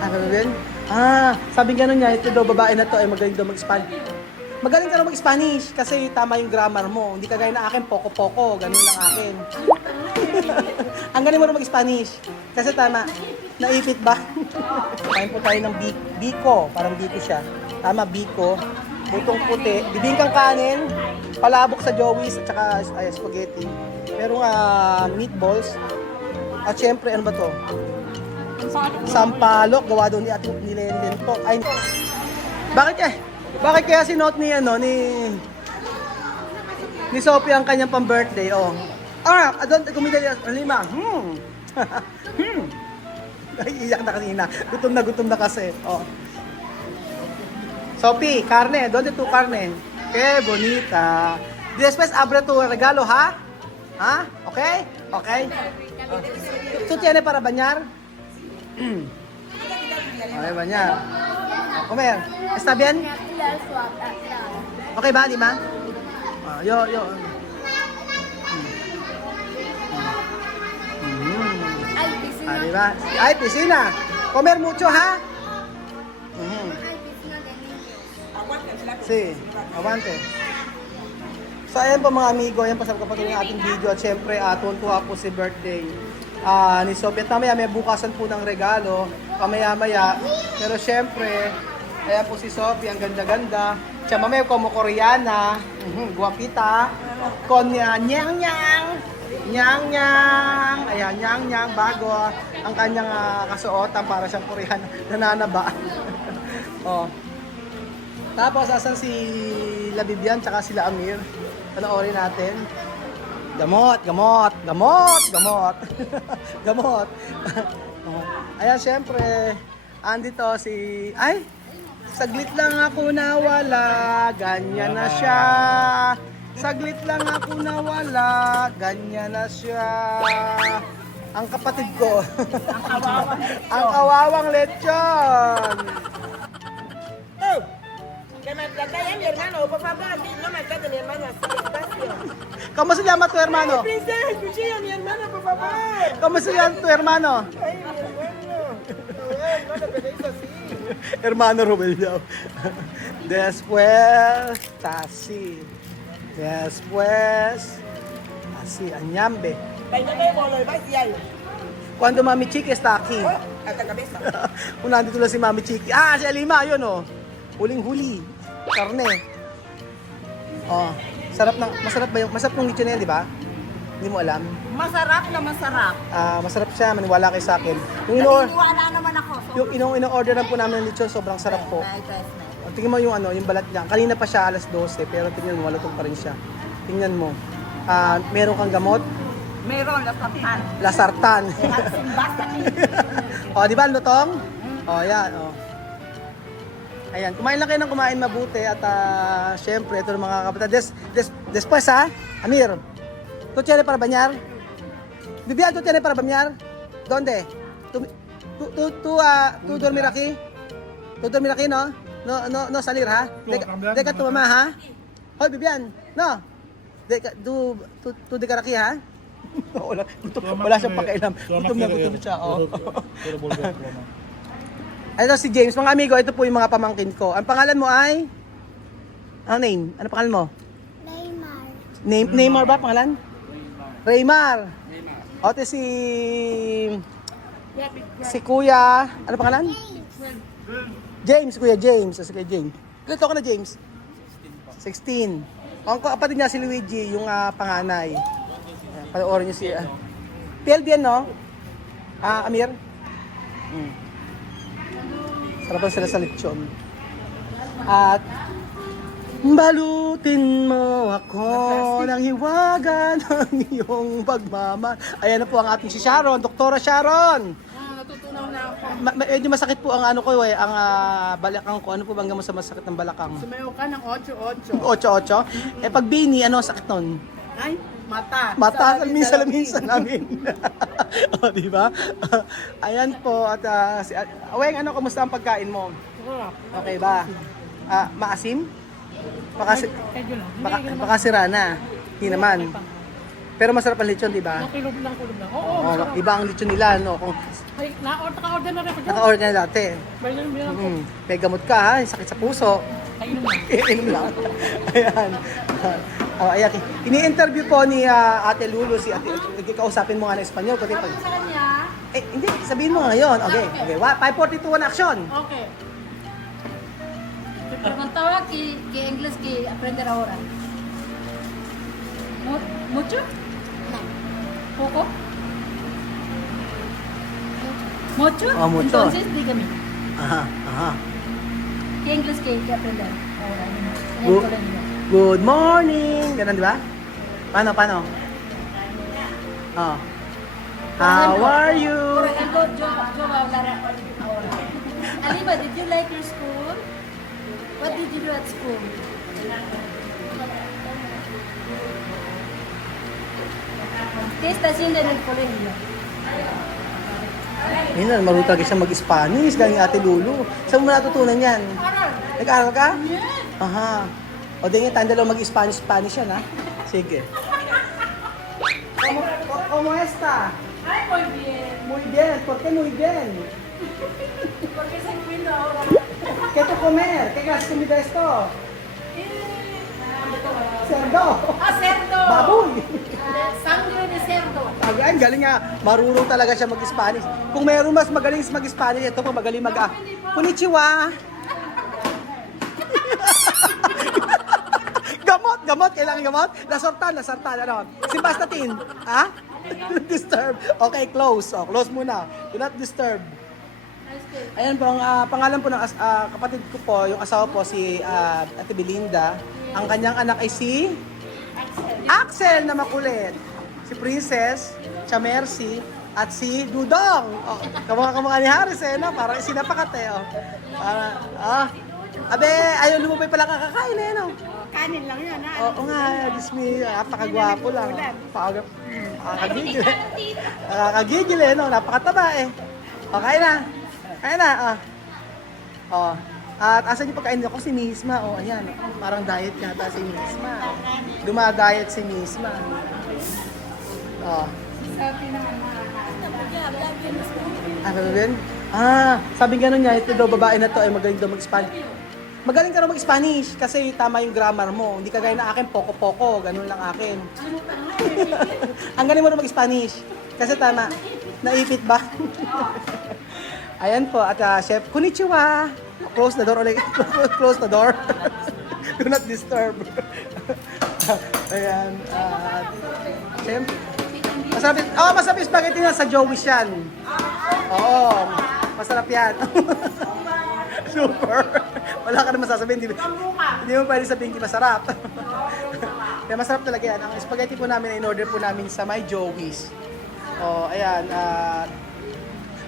Ano din? Sabi nga niya, ito daw babae na to ay magaling daw mag-Spanish. Magaling ka na mag-Spanish kasi tama yung grammar mo. Hindi kagaya na akin, poko-poko. Ganun lang akin. Ang galing mo na mag-Spanish. Kasi tama. Naipit ba? Kain po tayo ng biko. Parang biko siya. Tama, biko. Butong puti. Bibingkang kanin. Palabok sa Joey's at saka spaghetti. Merong meatballs. At syempre, ano ba to? Sampalok. Gawa doon ni ating nilenden to. Ay, bakit kaya sinuot ni Sophie ang kanyang pang-birthday? Oh. Doon kumida lima. Ay, iyak na kanina. Gutom na kasi. Oh. Sophie, carne. ¿Dónde tu carne? Qué bonita. Después abre tu regalo, ¿ha? ¿Ha? Okay? Okay? ¿Tú tienes para bañar? Okay, bañar. Comer. ¿Está bien? Okay ba, di ba? Yo. Diba? Ay, piscina. Comer mucho, ha? Sí, aguante. So, ayan po mga amigo, ayan po sa kapatuloy ng ating video. At syempre, tuwan-tuwa po si birthday ni Sophie. At mamaya, may bukasan po ng regalo, pamaya-maya. Pero syempre, ayan po si Sophie, ang ganda-ganda. Siya mamaya, koreana, guwapita, con nyang-nyang. Nyang-nyang! Ayan, nyang-nyang, bago ang kanyang kasuotan para siyang koreano, nananaba. Oh. Tapos, asan si La Bibian tsaka sila Amir? Panoorin natin. Gamot. Gamot. Ayan, syempre, andito si... Ay! Saglit lang ako nawala, ganyan na siya. Saglit lang ako nawala, ganyan na siya. Ang kapatid ko. Ang kawawang lechon. Oh, que maltrata a mi hermano, por favor, no maltrate a mi hermano así, despacio. ¿Cómo se llama tu hermano? Princesa, escuché a mi hermano, por favor. ¿Cómo se llama tu hermano? Ay, mi hermano. Hermano, pero hizo así. Hermano Rubel daw. Después, así. Después, así, anyambe. Ay, no me bolo, va a decir algo. Cuando Mami Chiqui está aquí. Hasta cabeza. Kung nandito lang si Mami Chiqui. Si Alima, yun oh. Huling-huli. Karne. Oh, masarap ba yung, masarap yung lechon na yan, di ba? Hindi mo alam. Masarap na masarap. Masarap siya, maniwala kayo sa akin. Naniniwala naman ako. Yung ino-order po namin ng lechon, sobrang sarap po. Tingnan mo yung yung balat niya. Kanina pa siya alas 12, pero tingnan mo, malutong pa rin siya. Tingnan mo. Meron kang gamot? Meron, lasartan. Lasartan. Simbasta. O, di ba, lutong? O, yan, o. Ayan, kumain lang kayo ng kumain mabuti at syempre, ito ng mga kapatid. Después, ha? Amir, ¿tú tienes para bañar? Vivian, ¿tú tienes para bañar? ¿Dónde? ¿Tú dormir aquí? ¿Tú dormir aquí, no? No salir, ha? Deja tu mamá, ha? Hoy, Vivian, no? Tu deja aquí, ha? Wala siyang pakialam. Gutom siya, oh. Ito si James, mga amigo, ito po yung mga pamangkin ko. Ang pangalan mo ay? Ano name? Ano pangalan mo? Neymar. Neymar ba pangalan? Raymar. O, ito si Kuya, ano pangalan? James, Kuya James. Sige, James. Ito ka na, James? 16. Ang kapatid niya si Luigi, yung panganay. Panoorin niyo si... PL bien, no? Amir? Sarapan sila sa lechon. At balutin mo ako ng hiwaga ng iyong pagmamahal. Ayan na po ang ating si Sharon, Doktora Sharon. Natutunaw na ako. Medyo masakit po ang ano ko ang balakang ko. Ano po bang gamot sa masakit ng balakang? Sumayaw ka ng 8-8. 8-8. Pag bini, ano sakit nun? Ay, mata. Salamin namin. O, di ba? Ayan po. At, Aweng, ano, kamusta ang pagkain mo? Okay ba? Maasim? Baka sira na. Hindi naman. Pero masarap ang lechon, di ba? Kulog lang. Oo, Oh, iba ang lechon nila, no? Kung ay, naka-order na rin ako dyan. naka-order na dati. Baylan ako. May gamot ka, ha? Sakit sa puso. Kainom lang. Iinom lang. Ayan. Ayan. Ini-interview po ni Ate Lulu si Ate. Kausapin mo nga ng Espanyol. Pati pag... Sa kanya, hindi. Sabihin mo ngayon. Okay. Okay. 5, 4, 3, 2, 1, action! okay. Preguntaba que inglés que aprender ahora. ¿Mucho? No. ¿Poco? ¿Mucho? Ah, mucho. Entonces dígame, Aha. Aha. ¿qué inglés que aprender ahora en el Good, colegio? good morning! Ganun, di ba? Paano? Oh. How are you? Por ejemplo, yo voy a hablar ahora. Alima, did you like your school? What did you do at school? ¿Qué está haciendo en el colegio? Ayun, marunong talaga siya mag-Spanish. Galing Ate Lulu. Saan mo natutunan yan? Nag-aaral ka? Aha. O din nga, tanda lang mag-Spanish yan, ha? Sige. ¿Cómo está? Ay, muy bien. Muy bien. ¿Por qué muy bien? Porque se encuentra ahora. ¿Qué tú comer? ¿Qué clase de comida esto? Cerdo. ¡Ah, cerdo! Baboy. Sangre de cerdo. Again, galing nga. Marunong talaga siya mag-Spanish. Kung mayroon mas magaling mag-Spanish, ito pa magaling Konnichiwa. Gamot. Kailangan gamot? Lasartan. Ano? Simvastatin. Ha? Do not disturb. Okay, close. Oh, close muna. Do not disturb. Ayan po, ang pangalan po ng kapatid ko po, yung asawa po, si Ate Belinda. Ang kanyang anak ay si Axel na makulit. Si Princess, si Mercy, at si Dudong. Oh, kamukha ni Harris no? Parang sinapakat Oh. Abe, ayun mo pa pala kakakain no? Kanin lang yan, ha? Oo nga, Disney, napakagwapo lang. Nakakagigil. Nakakagigil no? Napakataba Okay na. Ayan na, At asan yung pagkain ako si Misma? Ayan. Parang diet yata si Misma. Dumadiet si Misma. Ano din? Sabi gano'n niya, ito daw babae na to ay magaling daw mag-Spanish. Magaling ka raw mag-Spanish kasi tama yung grammar mo. Hindi kagaya na akin, poko-poko. Ganun lang akin. Ang galing mo rin mag-Spanish. Kasi tama. Naipit ba? Ayan po, at chef, konnichiwa. Close the door ulit. Close the door. Do not disturb. Ayan. Chef, masarap yung spaghetti na sa Joey's yan. Oo, masarap yan. Super. Wala ka na masasabihin. Hindi mo pwede sabihin hindi masarap. Kaya masarap talaga yan. Ang spaghetti po namin, in-order po namin sa My Joey's. Ayan.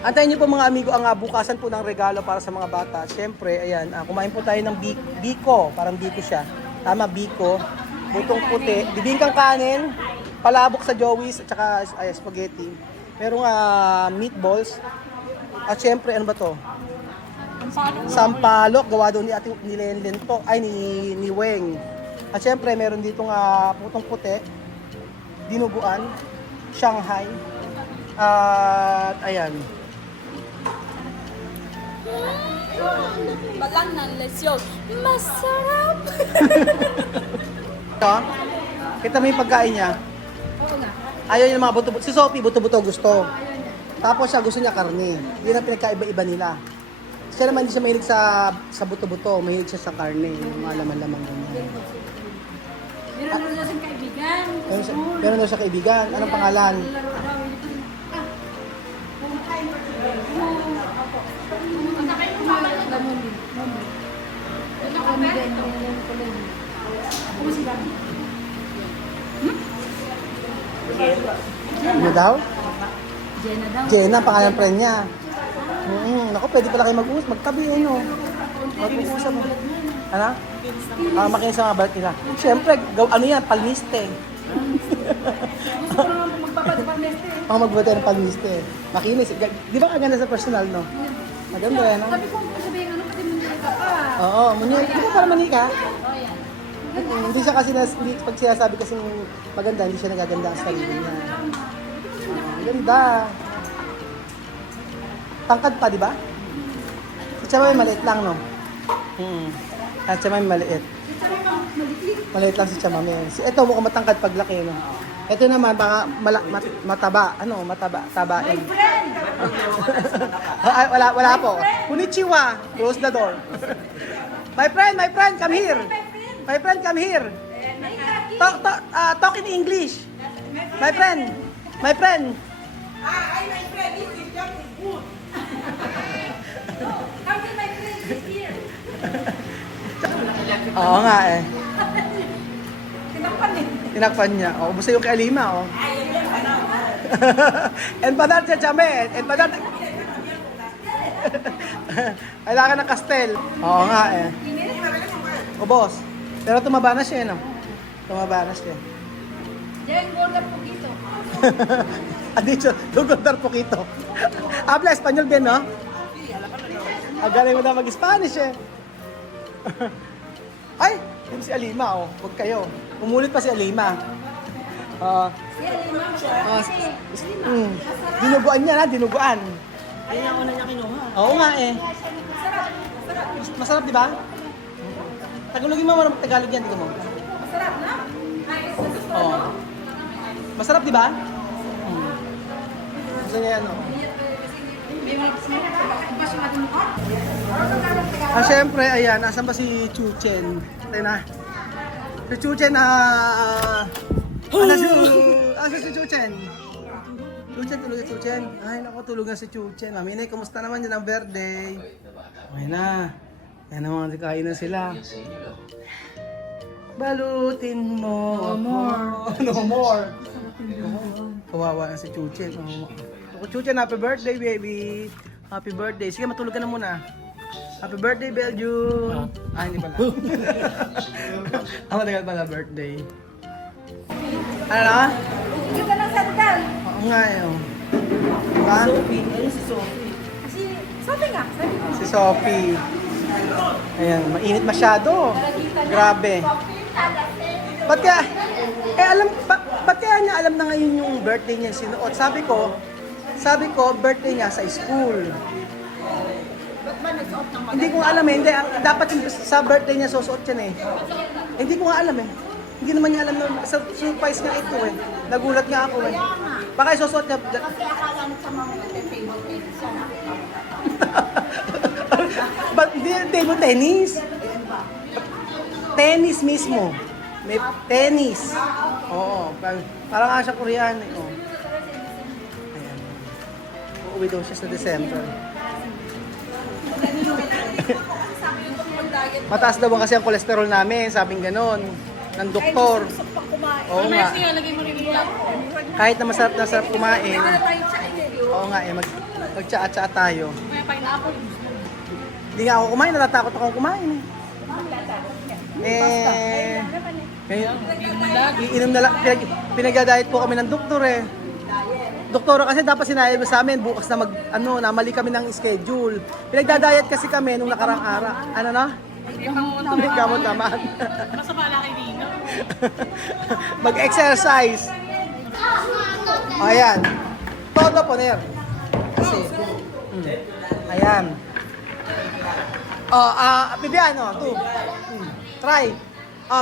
Antayin niyo po mga amigo ang bukasan po ng regalo para sa mga bata. Siyempre, ayan, kumain po tayo ng biko. Parang biko siya. Tama, biko. Butong puti. Bibingkang kanin. Palabok sa Joey's at saka spaghetti. Merong meatballs. At siyempre, ano ba to? Sampalok. Gawa doon ni Ate ni Lenlen to. Ay, ni Weng. At siyempre, meron ditong putong puti. Dinuguan. Shanghai. At ayan. Balang ng lesyon. Masarap! Ito, kita mo yung pagkain niya. Oo nga. Ayaw niya ng mga buto-buto. Si Sophie, buto-buto gusto. Tapos siya gusto niya karne. Yun ang pinagkaiba-iba nila. Siya naman hindi siya mahilig sa buto-buto. Mahilig siya sa karne. Yung mga laman-laman ganyan. Meron na lang siyang kaibigan. Meron daw siya kaibigan. Anong pangalan? Laro daw. Ano daw? Jenna daw. Jenna, pangalan friend niya. Naku, pwede pala kayo magtabi mag-uusap. Ano? Makinig sa mga balat nila. Siyempre, ano yan, palmiste. Gusto ko naman magpapadipalmeste. Magbabate ng palmiste. Makinis. Di ba kaganda sa personal, no? Maganda yan, no? Sabi ko, sabihin ano, pati mo nila ka pa. Oo, muni. Di ba para mani ka? Oh, yan. Hindi siya kasi, hindi, pag sinasabi kasi maganda, hindi siya nagaganda ang sarili niya. Ganda. Tangkad pa, di ba? Si Chamay maliit lang, no? At Chamay maliit. Maliit lang si Chamay. Ito mukhang matangkad paglaki, no? Ito naman, baka mataba. Ano, mataba. Tabain. Ay, wala po. Konnichiwa. Close the door. My friend, come here. My friend, come here. Talk in English. My friend. my friend, this is just good. How can my friend be here? Oo nga eh. Tinakpan eh. Tinakpan niya. Oh, basta yung kay Alima, oh. Empadar siya chame. Empadar. Kailangan ng kastel. Oo nga eh. O boss. Pero tumaba na siya, no? Tumaba na siya. Diyan, gorda poquito. Adicho, dugundar poquito. Habla Espanyol din, no? Ang galing mo na mag-Spanish eh. Ay, yun si Alima, oh. Huwag kayo. Umulit pa si Alima. Si Alima siya. Dinuguan niya na, dinuguan. Ayun ang una niya kinuha. Oo nga eh. Masarap, di ba? Tagalogin mo, marang Tagalog yan, di mo? Masarap na? Ay, gusto Oo. no? Masarap, di ba? Gusto niya yan, oh. Syempre, ayan, nasan ba si Chuchen? Tayo na. Si Chuchen, si Chuchen? Chuchen, tulog si Chuchen. Ay, naku, tulog na si Chuchen. Mami Inay, kumusta naman yun ang birthday? Okay na. Yan naman, kain na sila. Balutin mo. No more. No more. Kawawa na si Chuchen. Oh. Chuchen, happy birthday, baby. Happy birthday. Sige, matulog ka na muna. Happy birthday, Belju. Ah, hindi pala. Ang matagal pala birthday. Ano na? Hindi ka ng sandal. Oo nga eh. Oh. Diba? Ayun si Sophie. Si Sophie nga. Sabi ko. Si Sophie. Ayan, mainit masyado. Grabe. Ba't kaya, ba't kaya niya alam na ngayon yung birthday niya sinuot? Sabi ko, birthday niya sa school. Hindi ko nga alam eh. Hindi, dapat yung sa birthday niya susuot yan eh. Hindi ko nga alam eh. Hindi naman niya alam na surprise nga ito eh. Nagulat nga ako eh. Baka isusuot niya. Kasi akala nito mga table tennis yan. But table tennis? Tennis mismo. May tennis. Oo. Parang nga siya Korean eh. Oh. Ayan. Uuwi daw siya sa December. Mataas daw kasi ang kolesterol namin, sabing ganon. Ng doktor. Oo nga. Siya, lagay mo rin yung black. Kahit na masarap na sarap kumain. Oo nga eh, mag-tsa-tsa tayo. May pineapple. Hindi nga ako kumain, natatakot akong kumain. Ngayon, iinom na lang, pinag-diet po kami ng doktor eh. Doktora kasi dapat sinabi sa amin, bukas na namali kami ng schedule. Pinagda-diet kasi kami nung nakarang araw. Ano na? May gamot naman. Basta pala kay Dino. Mag-exercise. Ayan. Todo poner. Kasi, ayan. Bibiano, 2. Try.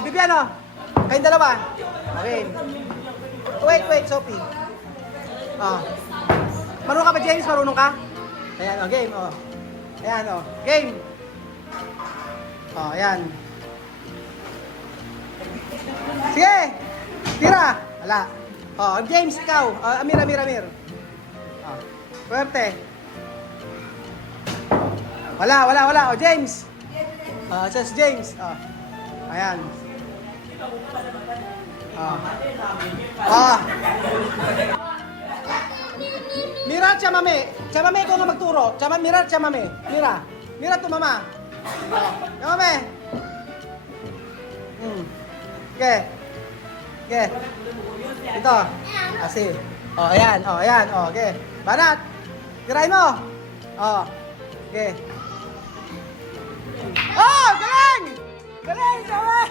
Bibiano. Kayong dalawa. Okay. Wait, Sophie. Marunong ka ba, James? Marunong ka? Ayan, game. Ayan, game. Ayan. Sige. Tira. Wala. James, ikaw. Amir. Puwerte. Wala. James. Just James. Ayan. Mira, chamame, ikaw nga magturo. Mira, chamame. Mira to mama. Chamame. Okay. Ito. Asin. Ayan. Okay. Banat. Tirahin mo. Okay. Galing! Galing, Joel!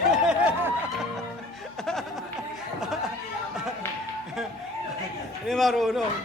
Hindi marunong.